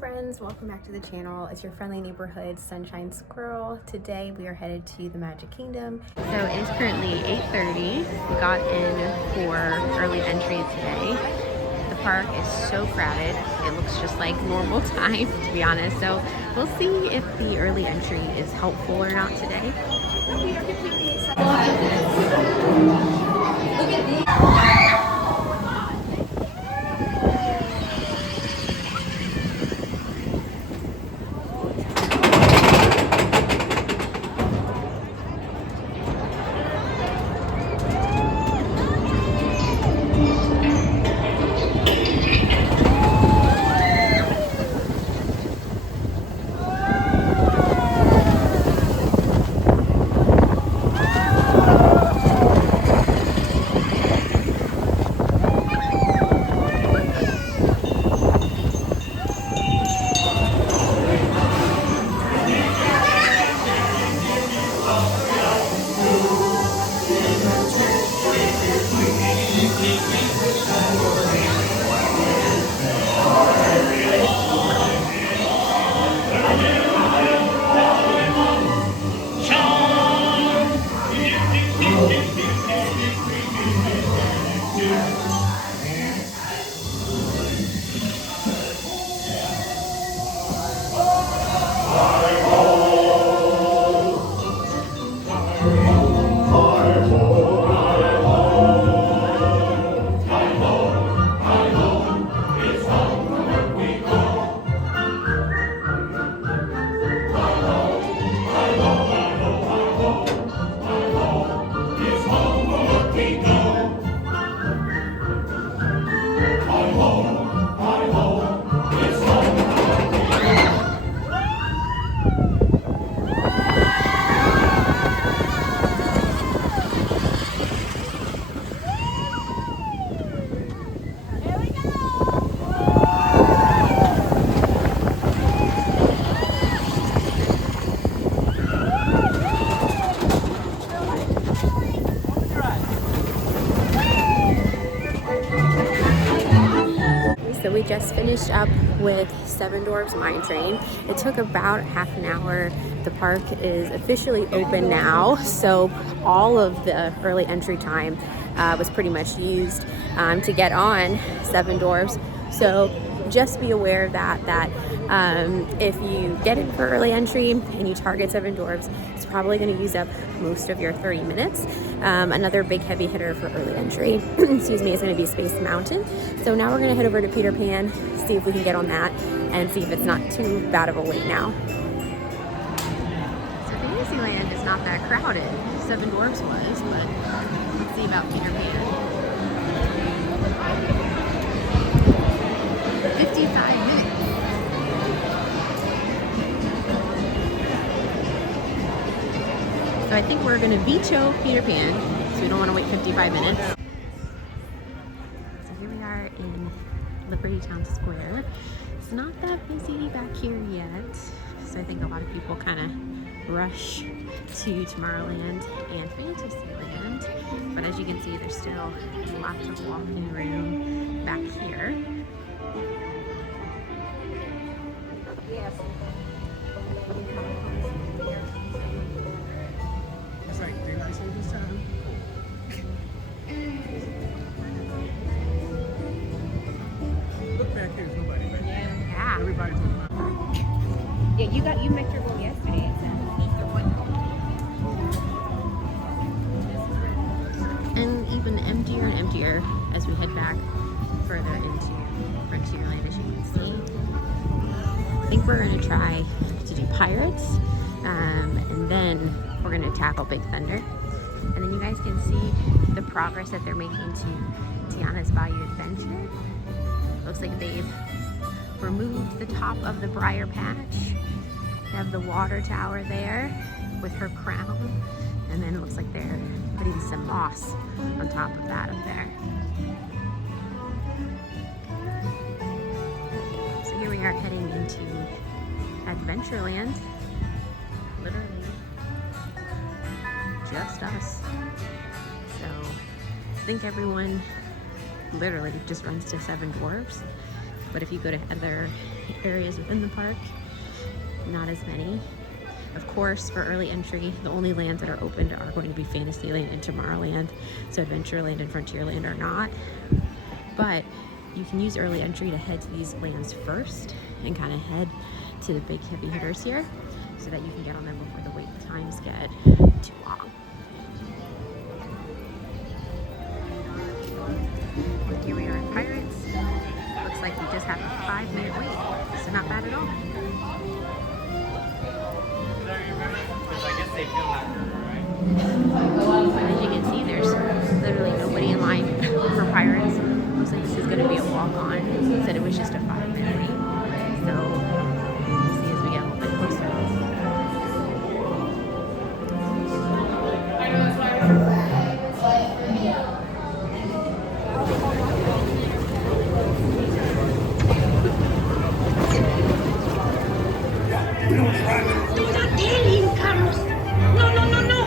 friends, welcome back to the channel. It's your friendly neighborhood Sunshine Squirrel. Today we are headed to the Magic Kingdom. So it is currently 8:30. We got in for early entry today. The park is so crowded. It looks just like normal time, to be honest. So we'll see if the early entry is helpful or not today. Look at these. So we just finished up with Seven Dwarfs Mine Train. It took about half an hour. The park is officially open now, so all of the early entry time was pretty much used to get on Seven Dwarfs. So just be aware of that if you get in for early entry and you target Seven Dwarfs, it's probably going to use up most of your 30 minutes. Another big heavy hitter for early entry, excuse me, is going to be Space Mountain. So now we're going to head over to Peter Pan, see if we can get on that, and see if it's not too bad of a wait now. So Fantasyland is not that crowded. Seven Dwarfs was, but let's see about Peter Pan. 55 minutes. So I think we're going to veto Peter Pan, so we don't want to wait 55 minutes. So here we are in Liberty Town Square. It's not that busy back here yet, so I think a lot of people kind of rush to Tomorrowland and Fantasyland. But as you can see, there's still lots of walking room back here. Yes. It's like daylight savings time. Look back here, there's nobody back there. Yeah. Everybody's on the line. Yeah, you met your goal yesterday. And even emptier and emptier as we head back further into Frontierland, as you can see. I think we're going to try to do Pirates, and then we're going to tackle Big Thunder. And then you guys can see the progress that they're making to Tiana's Bayou Adventure. Looks like they've removed the top of the briar patch. They have the water tower there with her crown, and then it looks like they're putting some moss on top of that up there. So here we are heading into Adventureland. Literally just us. So I think everyone literally just runs to Seven Dwarfs. But if you go to other areas within the park, not as many. Of course, for early entry, the only lands that are opened are going to be Fantasyland and Tomorrowland. So Adventureland and Frontierland are not. But you can use early entry to head to these lands first and kind of head to the big heavy hitters here so that you can get on them before the wait times get too long. Here we are at Pirates. Looks like we just have a 5-minute wait, so not bad at all. As you can see, there's literally nobody in line for Pirates. Looks like this is going to be a walk-on. It said it was just a 5-minute wait. So we'll see as we get a little bit closer. Those are alien cameras. No, no, no, no.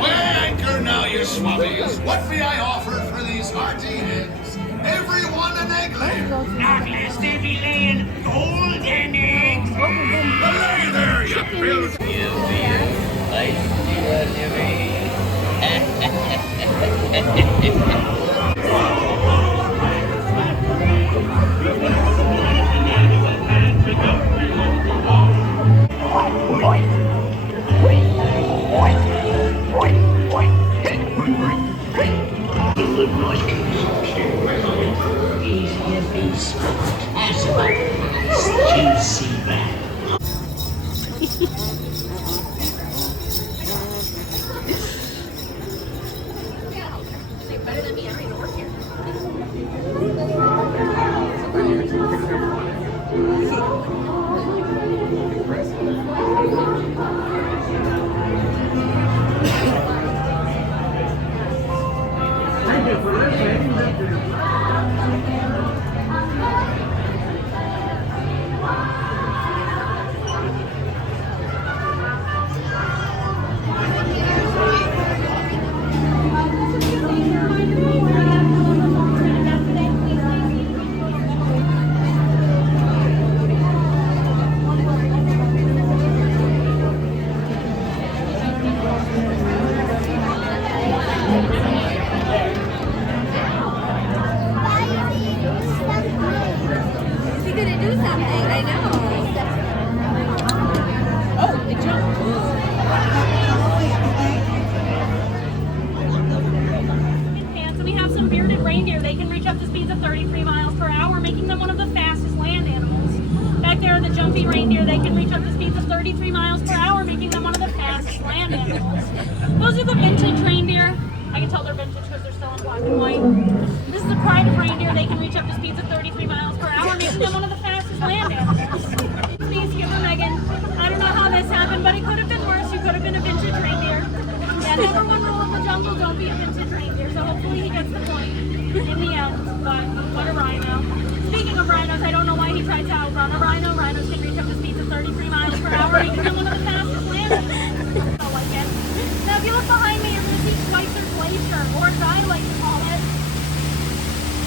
Weigh anchor now, you swabbies. What may I offer for these hearty heads? Everyone an egg layer. Not lest they be laying golden eggs. Belay there, you bills. And so we have some bearded reindeer. They can reach up to speeds of 33 miles per hour, making them one of the fastest land animals. Back there are the jumpy reindeer. They can reach up to speeds of 33 miles per hour, making them one of the fastest land animals. Those are the vintage reindeer. I can tell they're vintage because they're still in black and white. This is the pride of reindeer. They can reach up to speeds of 33 miles per hour, making them one of the fastest land animals. Please give her Megan. I don't know how this happened, but it could have been worse. You could have been a vintage reindeer. Yeah, number one rule of the jungle, don't be a vintage reindeer. So hopefully he gets the point in the end. But what a rhino. Speaking of rhinos, I don't know why he tried to outrun a rhino. Rhinos can reach up to speeds of 33 miles per hour, making them one of the fastest land animals. I like it. Now if you look behind me, you're going to see Schweitzer Glacier, or as I like to call it,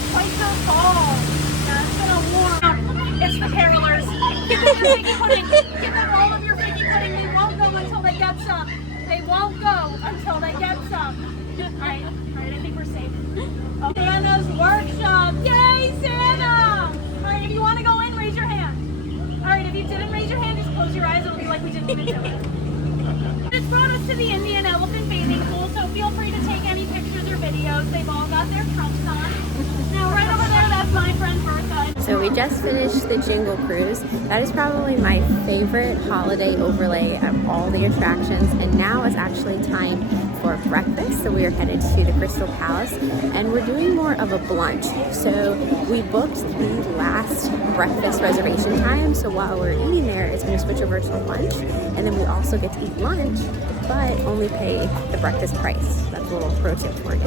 Schweitzer Falls. Yeah, it's been a warm. It's the carolers. Give them your freaking pudding. Give them all of your freaking pudding. They won't go until they get some. They won't go until they get some. Alright, I think we're safe. Oh, Santa's workshop. Yay, Santa! Alright, if you want to go in, raise your hand. Alright, if you didn't raise your hand, just close your eyes. It'll be like we didn't even do it. It's brought us to the Indian elephant bathing pool, so feel free to take any pictures or videos. They've all got their trunks on. Now, right over there, that's my friend Bertha. So we just finished the Jingle Cruise. That is probably my favorite holiday overlay of all the attractions. And now it's actually time for breakfast. So we are headed to the Crystal Palace and we're doing more of a brunch. So we booked the last breakfast reservation time. So while we're eating there, it's going to switch over to lunch. And then we also get to eat lunch, but only pay the breakfast price. That's a little pro tip for you.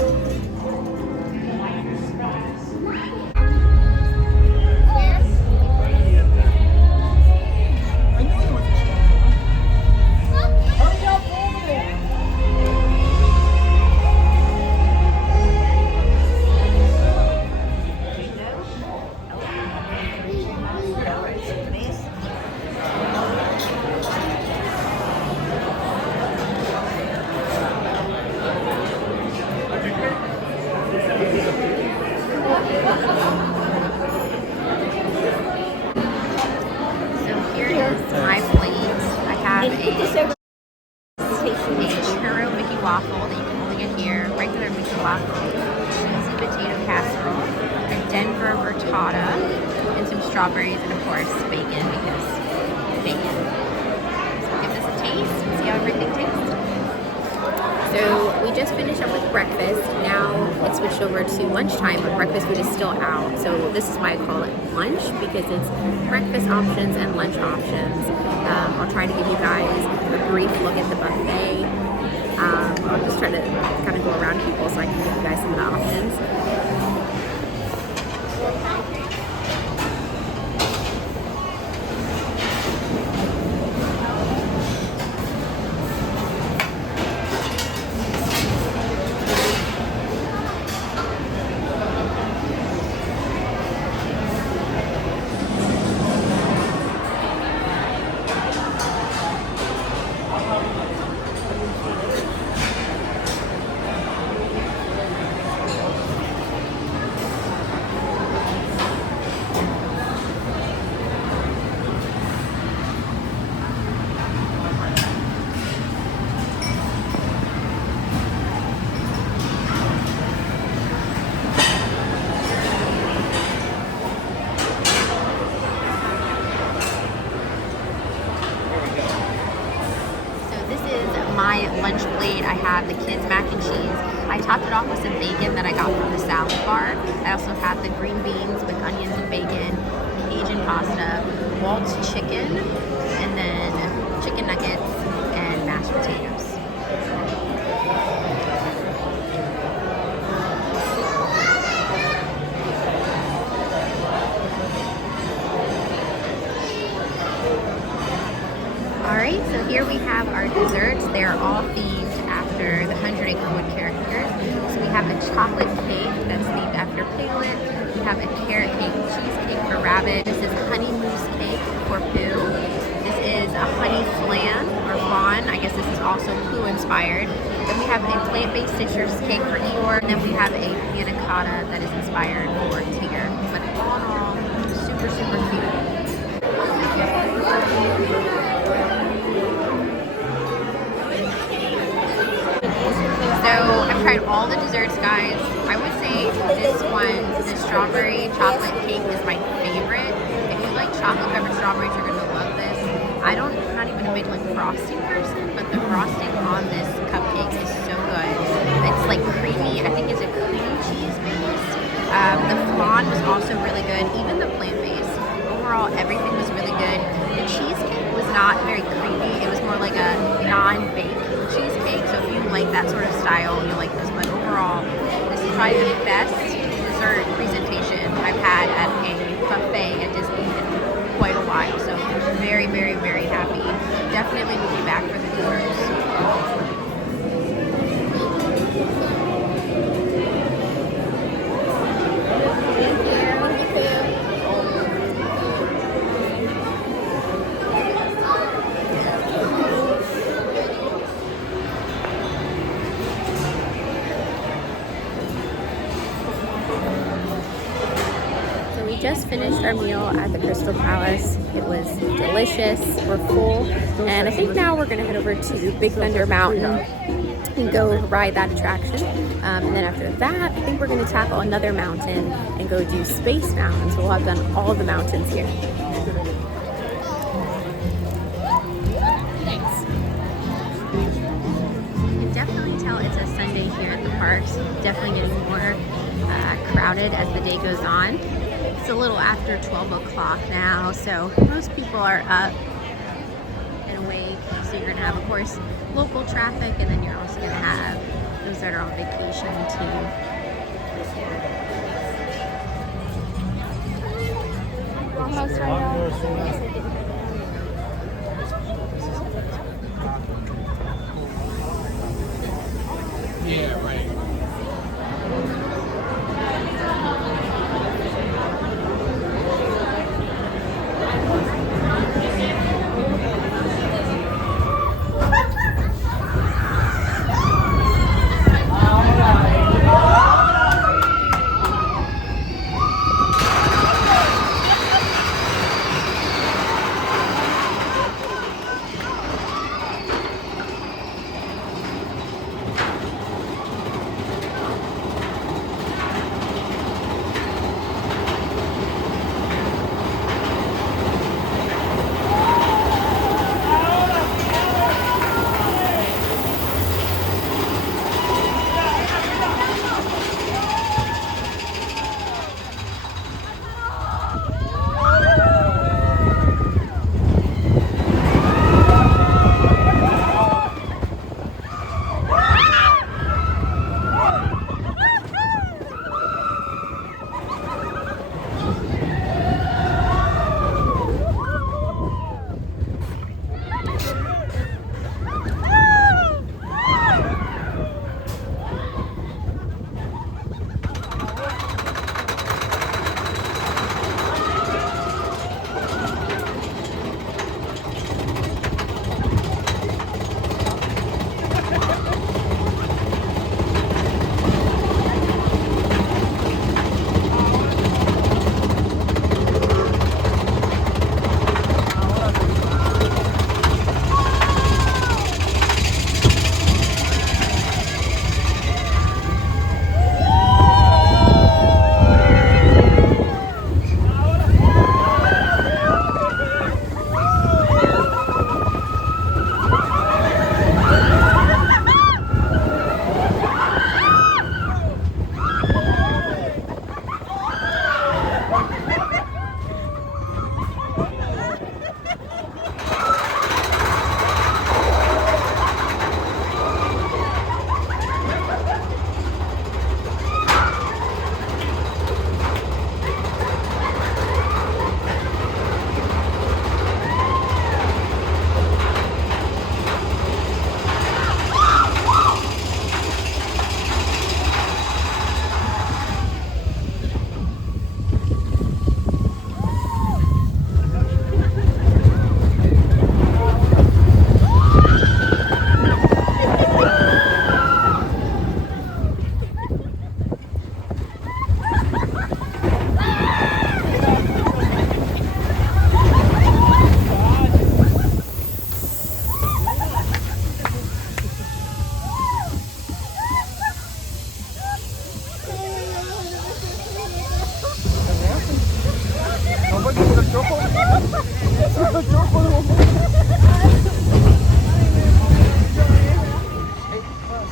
strawberries, and of course bacon, because bacon. So we'll give this a taste and see how everything tastes. So we just finished up with breakfast. Now it's switched over to lunchtime, but breakfast food is still out. So this is why I call it lunch, because it's breakfast options and lunch options. I'll try to give you guys a brief look at the buffet. I'll just try to kind of go around people so I can give you guys some of the options. My lunch plate, I have the kids mac and cheese. I topped it off with some bacon that I got from the salad bar. I also have the green beans with onions and bacon, Cajun pasta, Walt's chicken, and then chicken nuggets and mashed potatoes. Alright, so here we have our desserts. They're all themed after the 100 Acre Wood characters. So we have a chocolate cake that's themed after Piglet. We have a carrot cake cheesecake for Rabbit. This is honey mousse cake for Pooh. This is a honey flan or fawn. I guess this is also Pooh inspired. Then we have a plant-based citrus cake for Eeyore. And then we have a panna cotta that is inspired for Tigger. But all in all, super, super cute. So I've tried all the desserts, guys. I would say this one, the strawberry chocolate cake, is my favorite. If you like chocolate covered strawberries, you're gonna love this. I'm not even a big like frosting person, but the frosting on this cupcake is so good. It's like creamy. I think it's a cream cheese base. The flan was also really good. Even the plant base. Overall, everything was really good. The cheesecake was not very creamy. It was more like a non-baked cheesecake. So if you like that sort of style, you'll like this. But overall, this is probably the best dessert presentation I've had at a buffet at Disney in quite a while. So very, very, very happy. Definitely will be back for the desserts. Just finished our meal at the Crystal Palace. It was delicious. We're full, and I think now we're gonna head over to Big Thunder Mountain and go ride that attraction. And then after that, I think we're gonna tackle another mountain and go do Space Mountain. So we'll have done all of the mountains here. Thanks. You can definitely tell it's a Sunday here at the parks. Definitely getting more crowded as the day goes on. It's a little after 12 o'clock now, so most people are up and awake. So you're gonna have, of course, local traffic, and then you're also gonna have those that are on vacation too. Yeah, right.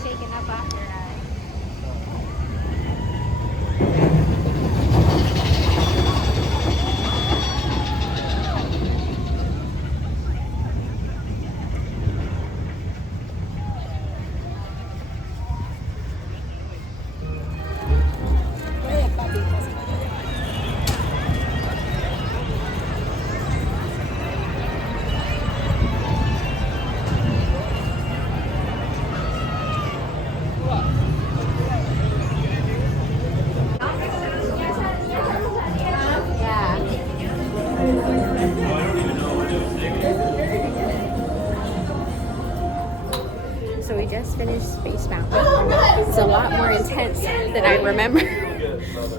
Shaking up after that. So we just finished Space Mountain. It's a lot more intense than I remember.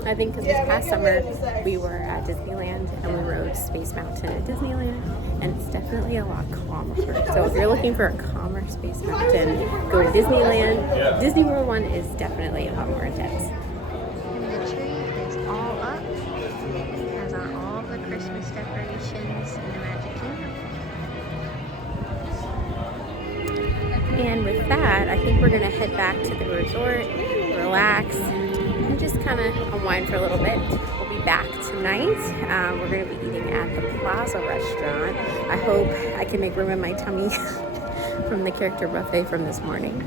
I think because this past summer we were at Disneyland and we rode Space Mountain at Disneyland, and it's definitely a lot calmer. So if you're looking for a calmer Space Mountain, go to Disneyland. Disney World one is definitely a lot more intense. And the tree is all up, as are all the Christmas decorations in the Magic Kingdom. And with that, I think we're gonna head back to the resort, relax, and just kind of unwind for a little bit. We'll be back tonight. We're gonna be eating at the Plaza restaurant. I hope I can make room in my tummy from the character buffet from this morning.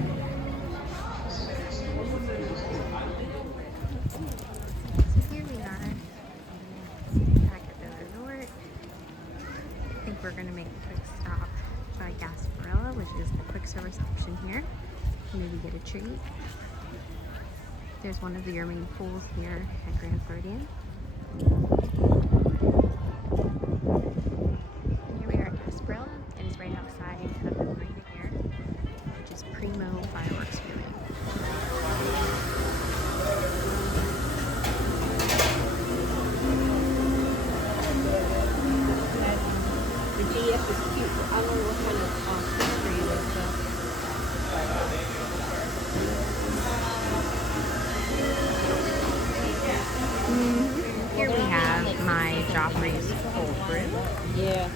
So here we are, back at the resort. I think we're gonna make a quick stop by Gasparilla, which is the quick service option here. Maybe get a treat. There's one of your main pools here at Grand Floridian. And here we are at Gasparilla, and it's right outside of the marina here, which is primo fireworks viewing. The GF is cute. I don't know what kind of tree it is, though. Here we have my Joffrey's cold brew. Yeah.